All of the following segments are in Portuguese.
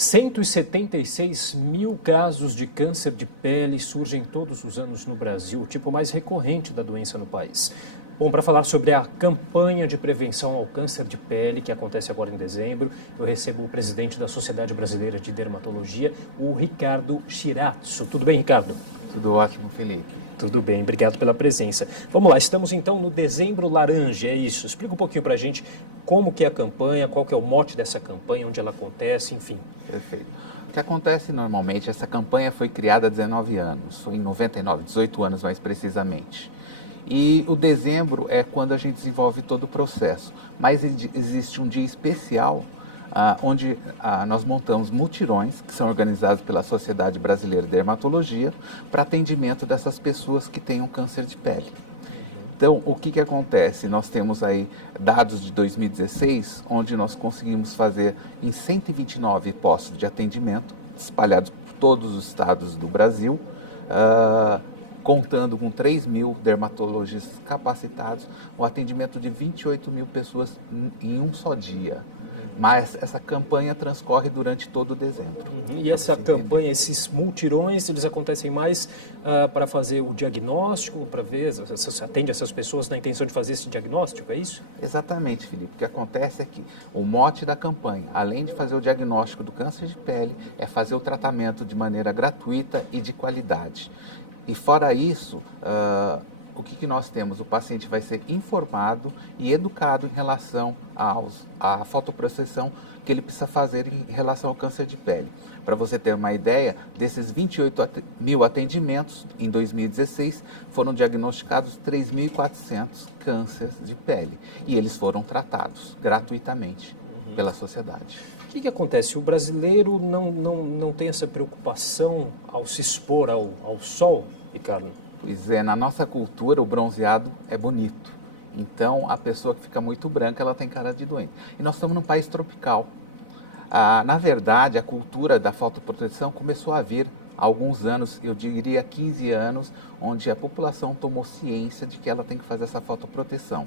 176 mil casos de câncer de pele surgem todos os anos no Brasil, o tipo mais recorrente da doença no país. Bom, para falar sobre a campanha de prevenção ao câncer de pele, que acontece agora em dezembro, eu recebo o presidente da Sociedade Brasileira de Dermatologia, o Ricardo Shirazu. Tudo bem, Ricardo? Tudo ótimo, Felipe. Tudo bem, obrigado pela presença. Vamos lá, estamos então no Dezembro Laranja, é isso. Explica um pouquinho para a gente como que é a campanha, qual que é o mote dessa campanha, onde ela acontece, enfim. Perfeito. O que acontece normalmente, essa campanha foi criada há 19 anos, foi em 99, 18 anos mais precisamente. E o dezembro é quando a gente desenvolve todo o processo, mas existe um dia especial onde nós montamos mutirões, que são organizados pela Sociedade Brasileira de Dermatologia, para atendimento dessas pessoas que têm um câncer de pele. Então, o que acontece? Nós temos aí dados de 2016, onde nós conseguimos fazer em 129 postos de atendimento, espalhados por todos os estados do Brasil, contando com 3 mil dermatologistas capacitados, o atendimento de 28 mil pessoas em um só dia. Mas essa campanha transcorre durante todo o dezembro. E essa campanha, esses multirões, eles acontecem mais para fazer o diagnóstico, para ver, você atende essas pessoas na intenção de fazer esse diagnóstico, é isso? Exatamente, Felipe. O que acontece é que o mote da campanha, além de fazer o diagnóstico do câncer de pele, é fazer o tratamento de maneira gratuita e de qualidade. E fora isso, o que nós temos? O paciente vai ser informado e educado em relação à fotoproteção que ele precisa fazer em relação ao câncer de pele. Para você ter uma ideia, desses 28 mil atendimentos em 2016, foram diagnosticados 3.400 cânceres de pele. E eles foram tratados gratuitamente pela sociedade. O que acontece? O brasileiro não tem essa preocupação ao se expor ao sol, Ricardo? Pois é, na nossa cultura o bronzeado é bonito. Então a pessoa que fica muito branca, ela tem cara de doente. E nós estamos num país tropical. Na verdade, a cultura da fotoproteção começou a vir há alguns anos, eu diria 15 anos, onde a população tomou ciência de que ela tem que fazer essa fotoproteção.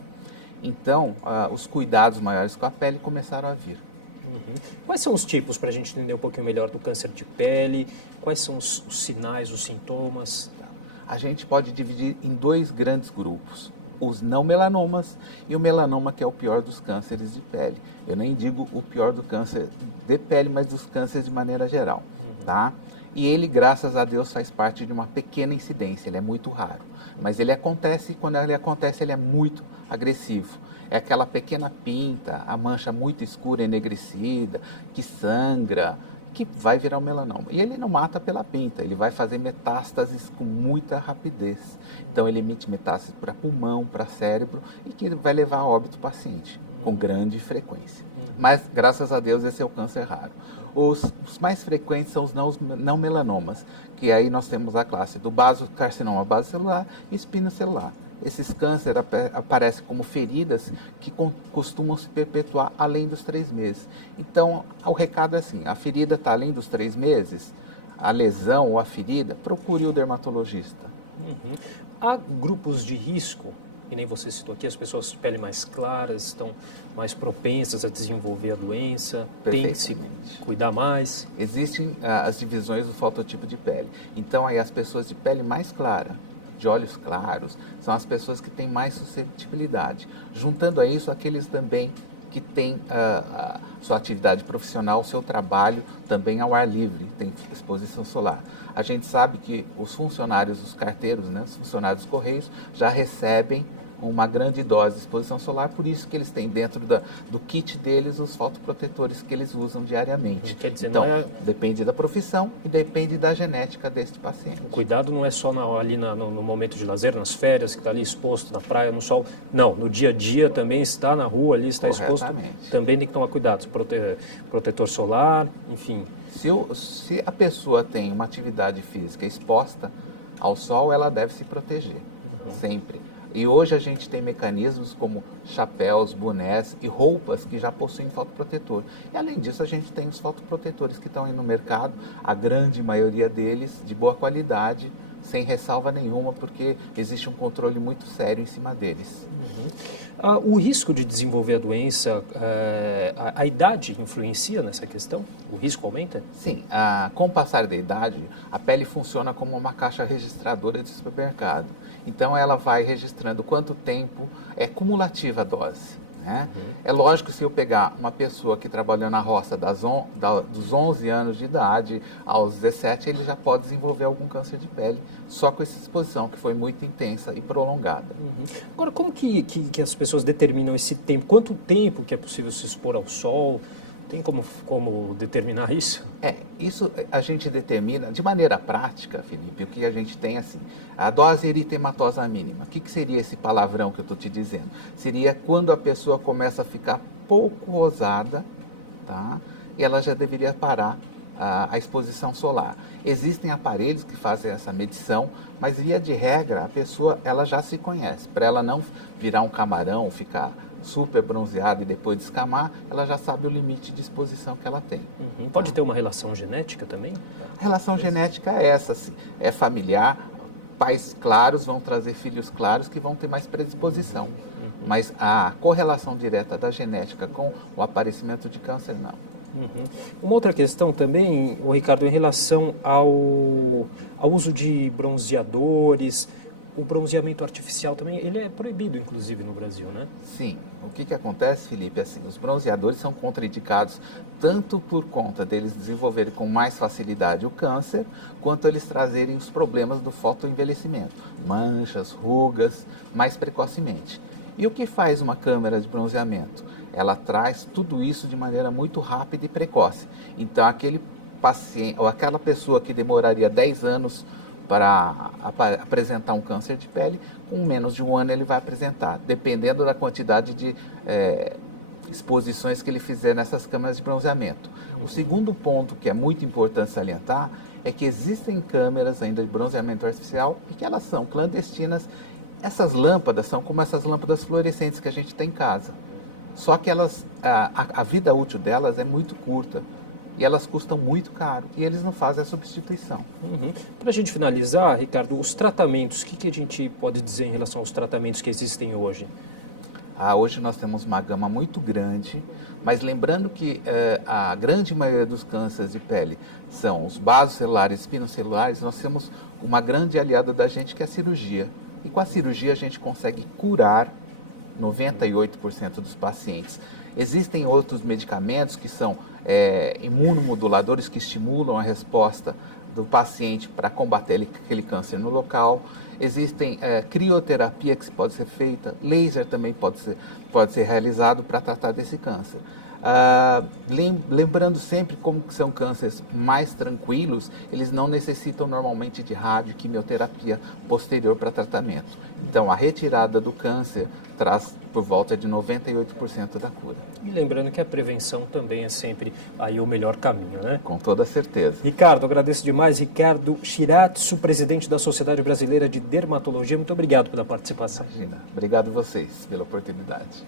Então, os cuidados maiores com a pele começaram a vir. Quais são os tipos, para a gente entender um pouquinho melhor, do câncer de pele? Quais são os sinais, os sintomas? A gente pode dividir em dois grandes grupos, os não melanomas e o melanoma, que é o pior dos cânceres de pele. Eu nem digo o pior do câncer de pele, mas dos cânceres de maneira geral, tá? E ele, graças a Deus, faz parte de uma pequena incidência, ele é muito raro. Mas ele acontece, e quando ele acontece, ele é muito agressivo. É aquela pequena pinta, a mancha muito escura, enegrecida, que sangra, que vai virar um melanoma. E ele não mata pela pinta, ele vai fazer metástases com muita rapidez. Então ele emite metástases para pulmão, para cérebro, e que vai levar a óbito o paciente, com grande frequência. Mas, graças a Deus, esse é o câncer raro. Os mais frequentes são os não melanomas, que aí nós temos a classe do basocarcinoma basocelular e espinocelular. Esses cânceres aparecem como feridas que costumam se perpetuar além dos 3 meses. Então, o recado é assim, a ferida está além dos 3 meses, a lesão ou a ferida, procure o dermatologista. Há grupos de risco, que nem você citou aqui, as pessoas de pele mais claras estão mais propensas a desenvolver a doença, tem que se cuidar mais? Existem as divisões do fototipo de pele. Então, aí as pessoas de pele mais clara, de olhos claros, são as pessoas que têm mais suscetibilidade. Juntando a isso, aqueles também que têm sua atividade profissional, seu trabalho também ao ar livre, tem exposição solar. A gente sabe que os funcionários, os carteiros, né, os funcionários dos Correios, já recebem uma grande dose de exposição solar, por isso que eles têm dentro do kit deles os fotoprotetores que eles usam diariamente. Quer dizer, então, não é... depende da profissão e depende da genética deste paciente. O cuidado não é só ali no momento de lazer, nas férias, que está ali exposto na praia, no sol. Não, no dia a dia também está na rua ali, está exposto. Também tem que tomar cuidado, protetor solar, enfim. Se a pessoa tem uma atividade física exposta ao sol, ela deve se proteger, sempre. E hoje a gente tem mecanismos como chapéus, bonés e roupas que já possuem fotoprotetor. E além disso, a gente tem os fotoprotetores que estão aí no mercado, a grande maioria deles de boa qualidade, sem ressalva nenhuma, porque existe um controle muito sério em cima deles. O risco de desenvolver a doença, a idade influencia nessa questão? O risco aumenta? Sim, com o passar da idade, a pele funciona como uma caixa registradora de supermercado. Então ela vai registrando quanto tempo é cumulativa a dose. Né? É lógico que se eu pegar uma pessoa que trabalhou na roça dos 11 anos de idade aos 17, ele já pode desenvolver algum câncer de pele, só com essa exposição que foi muito intensa e prolongada. Agora, como que as pessoas determinam esse tempo? Quanto tempo que é possível se expor ao sol? Tem como determinar isso? Isso a gente determina de maneira prática, Felipe, o que a gente tem assim, a dose eritematosa mínima. O que seria esse palavrão que eu estou te dizendo? Seria quando a pessoa começa a ficar pouco rosada, tá? E ela já deveria parar a exposição solar. Existem aparelhos que fazem essa medição, mas via de regra a pessoa ela já se conhece. Para ela não virar um camarão, ficar super bronzeada e depois descamar, ela já sabe o limite de exposição que ela tem. Pode ter uma relação genética também? A relação genética é essa, sim. É familiar, pais claros vão trazer filhos claros que vão ter mais predisposição. Mas a correlação direta da genética com o aparecimento de câncer, não. Uma outra questão também, Ricardo, em relação ao uso de bronzeadores. O bronzeamento artificial também, ele é proibido, inclusive, no Brasil, né? Sim. O que acontece, Felipe? Assim, os bronzeadores são contraindicados tanto por conta deles desenvolverem com mais facilidade o câncer, quanto eles trazerem os problemas do fotoenvelhecimento, manchas, rugas, mais precocemente. E o que faz uma câmera de bronzeamento? Ela traz tudo isso de maneira muito rápida e precoce. Então, aquele paciente, ou aquela pessoa que demoraria 10 anos para apresentar um câncer de pele, com menos de um ano ele vai apresentar, dependendo da quantidade de exposições que ele fizer nessas câmeras de bronzeamento. O segundo ponto que é muito importante salientar é que existem câmeras ainda de bronzeamento artificial e que elas são clandestinas. Essas lâmpadas são como essas lâmpadas fluorescentes que a gente tem em casa, só que elas, a vida útil delas é muito curta. E elas custam muito caro e eles não fazem a substituição. Para a gente finalizar, Ricardo, os tratamentos, o que a gente pode dizer em relação aos tratamentos que existem hoje? Hoje nós temos uma gama muito grande, mas lembrando que a grande maioria dos cânceres de pele são os basocelulares e espinocelulares, nós temos uma grande aliada da gente que é a cirurgia. E com a cirurgia a gente consegue curar 98% dos pacientes. Existem outros medicamentos que são imunomoduladores que estimulam a resposta do paciente para combater aquele câncer no local. Existem crioterapia que pode ser feita, laser também pode ser realizado para tratar desse câncer. Lembrando sempre como que são cânceres mais tranquilos, eles não necessitam normalmente de rádio, quimioterapia posterior para tratamento. Então a retirada do câncer traz por volta de 98% da cura. E lembrando que a prevenção também é sempre aí o melhor caminho, né? Com toda certeza. Ricardo, agradeço demais. Ricardo Shiratsu, presidente da Sociedade Brasileira de Dermatologia, muito obrigado pela participação. Imagina. Obrigado a vocês pela oportunidade.